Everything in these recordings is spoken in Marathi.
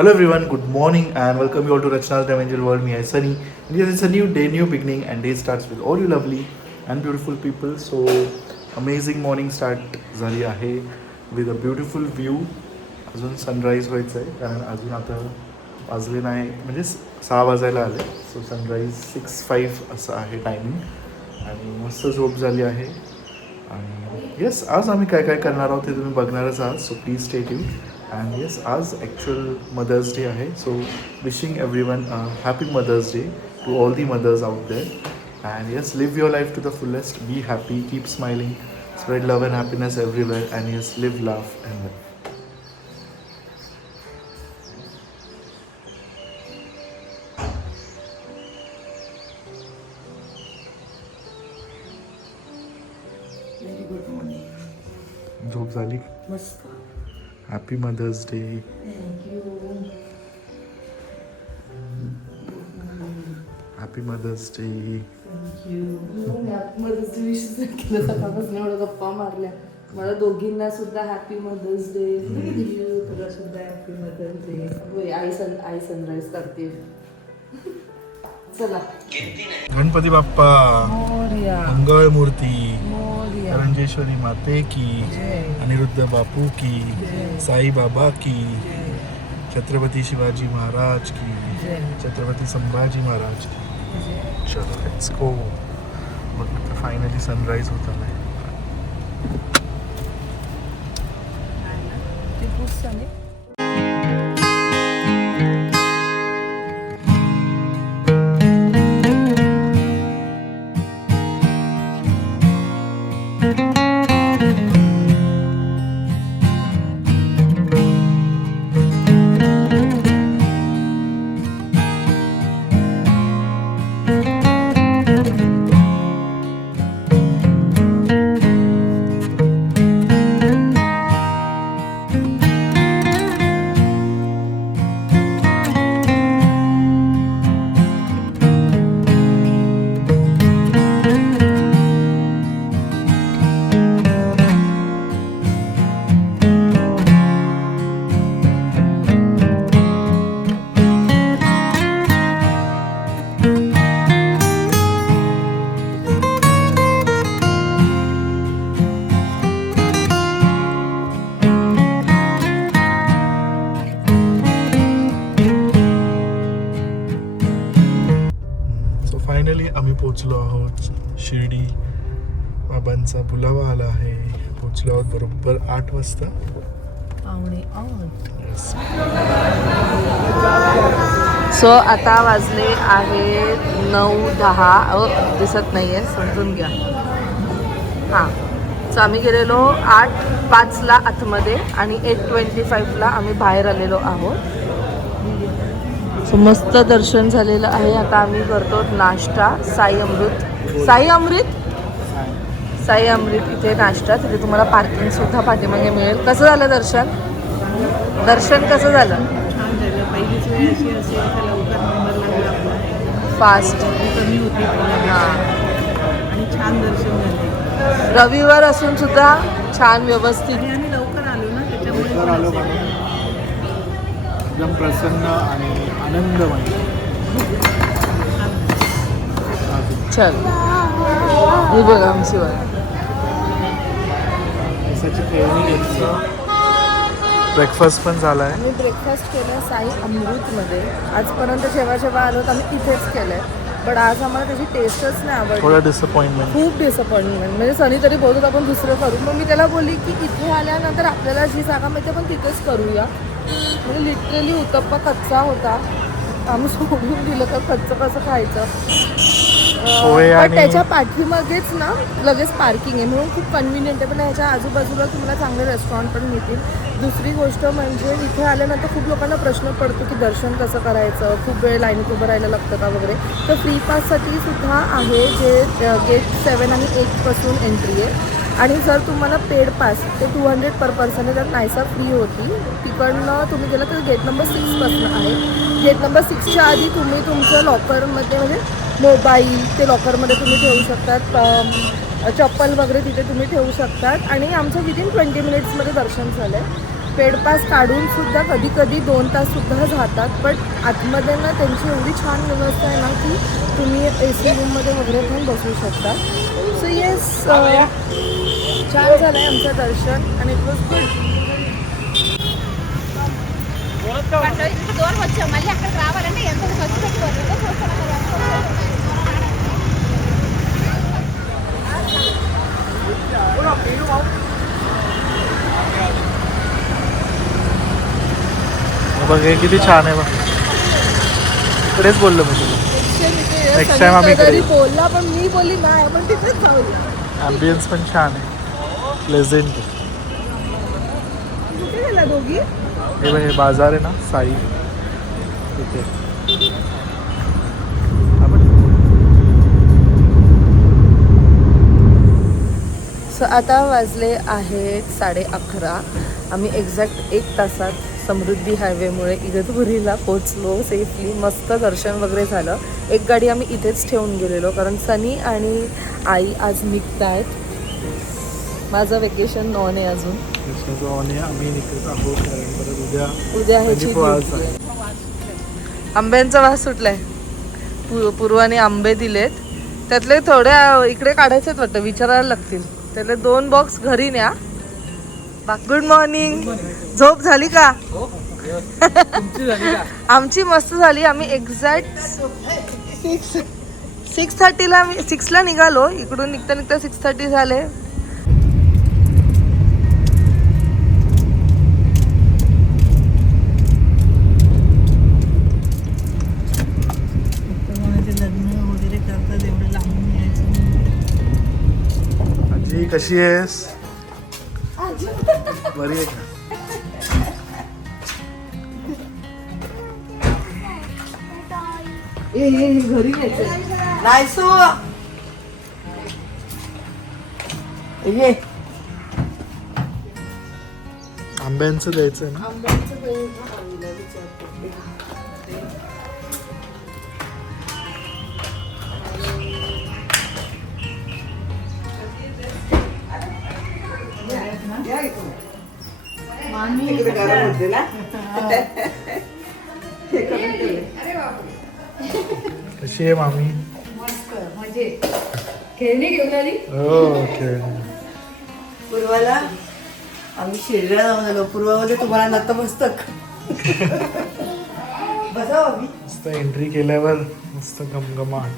Hello everyone, good morning and welcome you all to Rachna's Dimensional World. Me, I Sunny. And yes, it's a new day, new beginning, and day starts with all you lovely and beautiful people. So amazing morning start झाली आहे with a beautiful view. अजून सनराईज व्हायचं आहे कारण अजून आता वाजले नाही म्हणजे 6 वाजायला आले. सो सनराईज 6:05 असं आहे टायमिंग आणि मस्त झोप झाली आहे. आणि येस आज आम्ही काय काय करणार आहोत ते तुम्ही बघणारच आहात. So please stay tuned. And yes, आज actual Mother's Day आहे. So wishing everyone a happy Mother's Day to all the mothers out there. And yes, live your life to the fullest. Be happy, keep smiling, spread love and happiness everywhere. And yes, live, laugh and live. Very good morning. झोप झाली. मस्त. Happy mother's day. Thank you. Happy mother's day. Thank you. Mother's day wish केलं सकाळपासून एवढं गप्पा मारल्या. मला दोघींना सुद्धा हॅपी मदर्स डे. थँक्यू. तुला सुद्धा हॅपी मदर्स डे. होय आई सनराईज करते. चला. गणपती बाप्पा मोरया. मंगळ मूर्ती मोरया. रंजेश्वरी माते की, अनिरुद्ध बापू की, साई बाबा की, छत्रपती शिवाजी महाराज की, छत्रपती संभाजी महाराज की. चलो लेट्स गो. मग फायनली सनराईज होत आलाय. ते पूछ सांगे. फायनली आम्ही पोचलो आहोत. शिर्डी बाबांचा बुलावा आला आहे. पोचलो आहोत बरोबर 8 वाजता. सो आता वाजले आहे 9:10. दिसत नाही आहे, समजून घ्या. हां, सो आम्ही गेलेलो 8:05ला आतमध्ये आणि 8:25ला आम्ही बाहेर आलेलो आहोत. सो मस्त दर्शन झालेलं आहे. आता आम्ही करतो नाश्ता. साई अमृत इथे नाश्ता. तिथे तुम्हाला पार्किंगसुद्धा पाठीमागे मिळेल. कसं झालं दर्शन कसं झालं? छान झालं. पहिलीच वेळ अशी असेल तर लवकर नंबर लागला आपला. फास्ट कमी होती हां. आणि छान दर्शन झाले. रविवार असून सुद्धा छान व्यवस्थित. आणि आम्ही लवकर आलो ना, त्याच्यामुळे एकदम प्रसन्न आणि आनंदमय. चल हे बघा आमची वाट. ब्रेकफास्ट पण झाला आहे. आम्ही ब्रेकफास्ट केलं साई अमृतमध्ये. आजपर्यंत जेव्हा आलो तर आम्ही इथेच केलं आहे. पण आज आम्हाला त्याची टेस्टच नाही आवडली. थोडा डिसअपॉइंटमेंट. खूप डिसअपॉइंटमेंट. म्हणजे सनी तरी बोलत आपण दुसरं करू. मग मी त्याला बोलली की इथे आल्यानंतर आपल्याला जी जागा मिळते पण तिथेच करूया. म्हणजे लिटरली उत्तप्पा कच्चा होता. आम्ही सोडून दिलं तर कच्चं कसं खायचं. पण त्याच्या पाठीमागेच ना लगेच पार्किंग आहे म्हणून खूप कन्व्हिनियंट आहे. पण ह्याच्या आजूबाजूला तुम्हाला चांगले रेस्टॉरंट पण मिळतील. दुसरी गोष्ट म्हणजे इथे आल्यानंतर खूप लोकांना प्रश्न पडतो की दर्शन कसं करायचं, खूप वेळ लाईनीत उभं राहायला लागतं का वगैरे. तर फ्री पाससाठी सुद्धा आहे जे गेट 7 आणि 8पासून एंट्री आहे. आणि जर तुम्हाला पेड पास ते 200 पर पर्सन आहे. तर नाहीसा फ्री होती. तिकडनं तुम्ही गेलं तर गेट नंबर 6पासून आहे. गेट नंबर 6च्या आधी तुम्ही तुमचं लॉकरमध्ये म्हणजे मोबाईल ते लॉकरमध्ये तुम्ही ठेवू शकतात. चप्पल वगैरे तिथे तुम्ही ठेवू शकतात. आणि आमचं विदिन 20 मिनिट्समध्ये दर्शन झालं आहे. पेड पास काढून सुद्धा कधी कधी 2 तास सुद्धा जातात. पण आतमध्ये ना त्यांची एवढी छान व्यवस्था आहे ना की तुम्ही AC रूममध्ये वगैरे पण बसू शकता. सो येस, छान झालं आहे आमचं दर्शन आणि इट वॉज गुड. बघ हे किती छान आहे बघ. इकडेच बोललो मी तुला. Next time आम्ही इकडे तरी येऊ. बोलला पण मी बोलली नाही आपण तिथेच जाऊया. ॲम्बियन्स पण छान आहे, प्लेझेंट आहे. कुठे गेला दोघी? हे बघ हे बाजार आहे ना साई तिथे. सो आता वाजले आहेत 11:30. आम्ही एक्झॅक्ट 1 तासात समृद्धी हायवेमुळे इगतपुरीला पोचलो सेफली. मस्त दर्शन वगैरे झालं. एक गाडी आम्ही इथेच ठेवून गेलेलो कारण सनी आणि आई आज निघत आहेत. माझं वेकेशन नॉन आहे अजून. आम्ही निघत आहोत कारण परत उद्या ह्याची duty आहे. आंब्यांचा वास सुटलाय. पूर्वाने आंबे दिलेत, त्यातले थोड्या इकडे काढायचेत वाटतं, विचारायला लागतील. त्यातले 2 बॉक्स घरी न्या. Good morning. झोप झाली का? आमची मस्त झाली. आम्ही एक्झॅक्ट 6:30ला निघालो. इकडून निघता निघता 6:30 झाले. लग्न वगैरे करतात एवढं लांबून यायचं. आजी कशी आहेस? बरी आहे का? घरी न्यायचं नाही सो हे आंब्यांचं द्यायचं ना. कशी आहे मामी? खेळणी घेऊन आली. हो खेळ. पूर्वाला आम्ही शिर्डीला जाऊन आलो. पूर्वामध्ये तुम्हाला नतमस्तक बसा आम्ही. मस्त एंट्री केल्यावर मस्त गमगमाट.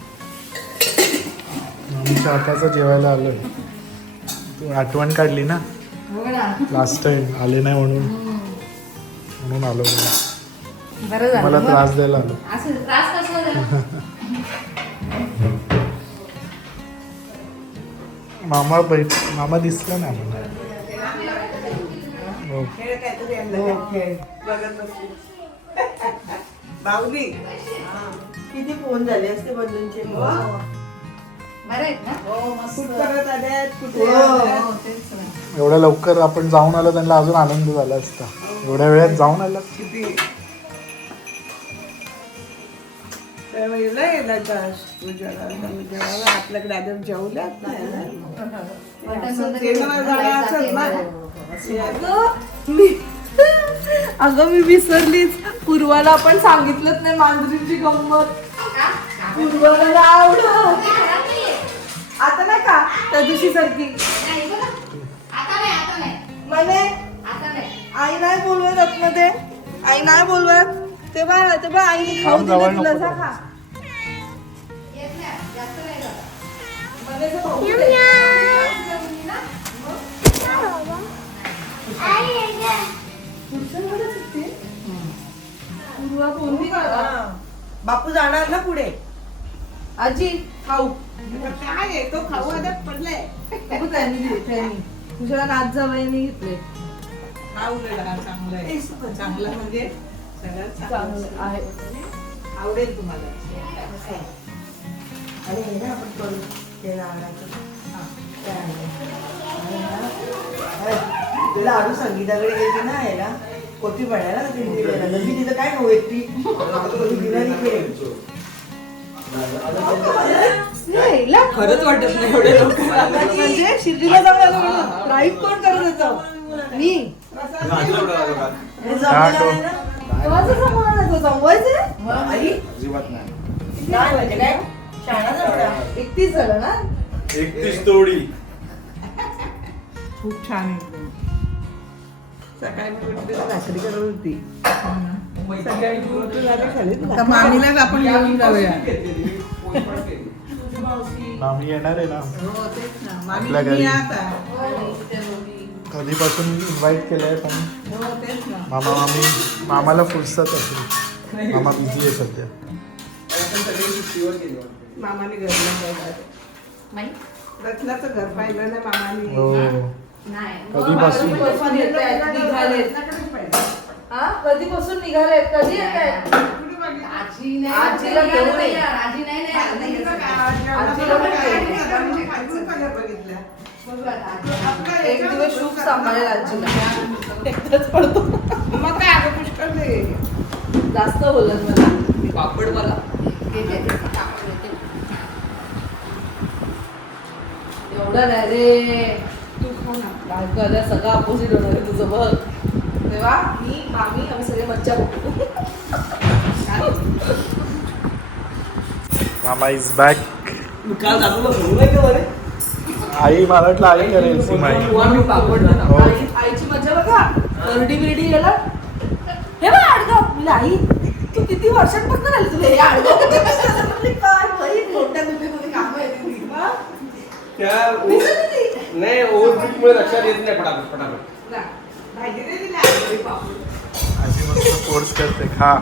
आमच्या हाताचं जेवायला आलोय. तू आठवण काढली ना लास्ट टाइम आले नाही म्हणून आलो. मला त्रास द्यायला आलो. मामा दिसला ना आम्हाला. हो. बाहुली किती फोन झाले असते बंधूंचे. एवढ्या लवकर आपण जाऊन आलो त्यांना अजून आनंद झाला असता. एवढ्या वेळात जाऊन आला किती आपल्याकडे आधी जेवल्यात अगं मी विसरलीच. पूर्वाला आपण सांगितलंच नाही मांजरीची गंमत. पूर्वाला आवडत आता नाही का त्या दिवशी सारखी. म्हणे आई नाही बोलवत आतमध्ये. आई नाही बोलवत. ते बा आईने खाऊ दिलं तुला जा खा. बापू जाणार ना पुढे. आजी खाऊ काय तो खाऊ आता पडले. त्यांनी तुझ्या नाच जवळने घेतले. खाऊ चांगलं आहे. चांगलं म्हणजे सगळं चांगलं आहे. आवडेल तुम्हाला. आणि हे ना आपण करू ते लावण्याचं. तुला आरू संगीताकडे गेली ना यायला कोठी पडायला मी तिथं काय नव्हे ती खरंच वाटत नाही एवढे लोक. म्हणजे शिर्डीला जाऊन आलो म्हणून ड्राईव्ह कोण करत होतं? मी अजिबात नाही. 31 झालं ना. 31 तोडी. खूप छान एकदम. सकाळी मी उठली तर भाकरी करत होती. सकाळी उठून आले खाली. आता मामीलाच आपण घेऊन जाऊया. मामी येणार आहे ना हो, तेच ना. मामी आपल्या घरी. तुम्ही या आता. कधीपासून इन्व्हाइट केलंय पण हो, तेच ना. मामाला फुरसत असेल. मामा बिझी आहे सध्या. मामाने घरला पाहिलं. रत्नाचं घर पाहिलं ना मामाने. हो कधीपासून कधीपासून निघालेत? कधी येत आहेत? आजीला घेऊन ये. एक दिवस शुभ सांभाळेल आजीला. एकटाच पडतो. मग काय अगं पुष्कळ ते. जास्त बोलत मला पापड मला एवढं नाही रे. तू खाऊ ना. काय करा सगळं अपोजिट होणार आहे तुझं बघ. तेव्हा मी मामी आम्ही सगळे मज्जा बघतो. मामा इज बॅक. आई मला वाटलं आई करेल सीमाई. हो. आईची मज्जा बघा. करडी बिरडी गेला हे बघ आडगाव. मी आई तू किती वर्षांपासून आली तुला हे आडगाव कुठे कशाला? म्हणली, काय बाई, मोठ्या दुनियेमध्ये कामं येते ती. हा? दिसत नाही. नाही ओव्हरब्रिजमुळे लक्षात येत नाही फटाफट ना. भाजी दे तिला. आई पापड. आजी मस्त फोर्स करते खा.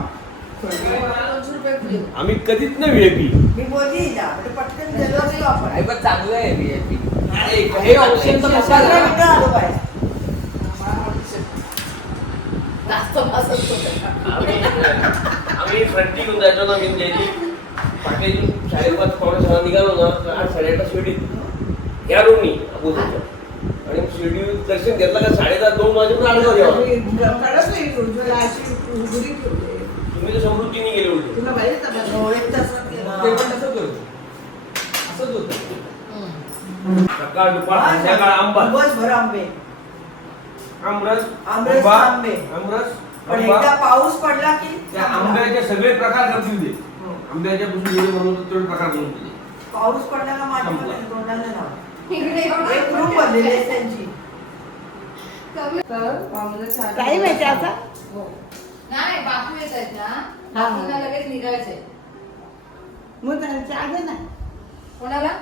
200 रुपये प्लेट. आम्ही कधीच नाही व्हीआयपी. मी बोलली जा. पटकन गेलो असतो आपण. चांगलं आहे व्हीआयपी. हे ऑप्शन तर कशाला? जास्त असत आम्ही फ्रंटी घेऊन जायचो ना. मी द्यायची पाठीची 5:30 पावणे 6 निघालो ना तर 8:30 शिर्डी या रोडनी अपोजिटच्या. आणि शिर्डी दर्शन घेतलं का 10:30 2 वाजेपर्यंत आडगाव यावं. कडक नाही तुला अशी उघडी ठेवते. तुम्ही तर समृद्धीने गेले उलटे. तुला माहिती आहे का? एक तास ते पण तसंच होतं. असंच होतं. सकाळ दुपार संध्याकाळ आंबा दिवसभर आंबे आमरस आमरस, आंबा, आंबे. आमरस पण आंबा. एकदा पाऊस पडला की त्या आंब्याचे सगळे प्रकार करतील ते. आंब्याच्या पासून जेवढे बनवतात तेवढे प्रकार बनवतील ते. पाऊस पडला का माझ्या संपला. तोंडाला नाव एक रूम बनलेली आहे त्यांची. तर मामीला छान काय माहिती आता? हो. नाही बापू येत आहेत ना. बापूला लगेच निघायचंय. मग त्यांच्या आधी ना. कोणाला?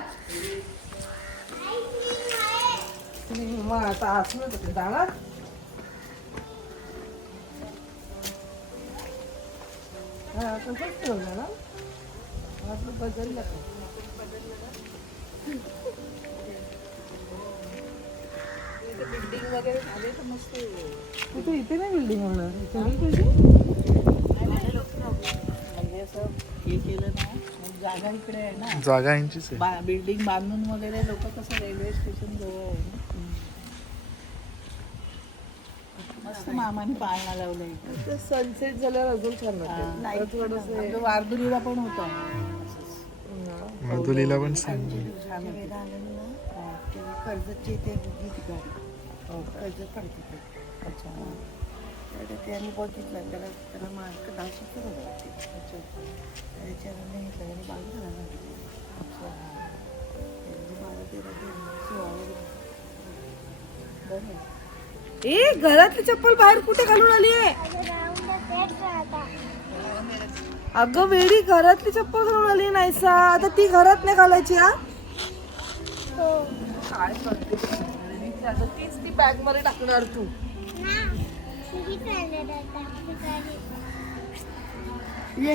मग आता असलं तर जाणार. हा तसंच ठेवलं ना. आपलं बदललं का? बिल्डिंग वगैरे झाले तर मस्त येईल. कुठे इथे नाही बिल्डिंग होणार. इथे बिल्डिंग म्हणजे असं हे केलं ना. मग जागा इकडे आहे ना. जागा यांचीच आहे. बिल्डिंग बांधून वगैरे लोक कसं रेल्वे स्टेशन जवळ आहे ना. मस्त मामाने पाळणा लावला इथे. सनसेट झाल्यावर अजून छान वाटेल. थोडंसं वारदुरीला पण होतं. मधुलीला पण सांग. छान कर्जतची ते गाडी कर्जत पडते ते. अच्छा. ते आम्ही बघितलं त्याला मार्क 10 होते. त्याच्याने सगळ्यांनी बाजूला लागली. अच्छा 12-13 ए घरातली चप्पल बाहेर कुठे घालून आली आहे? अगं वेडी घरातली चप्पल घालून आली नाहीसा. आता ती घरात नाही घालायची. हा काय करते आता तीच ती बॅग मध्ये टाकणार तू. ये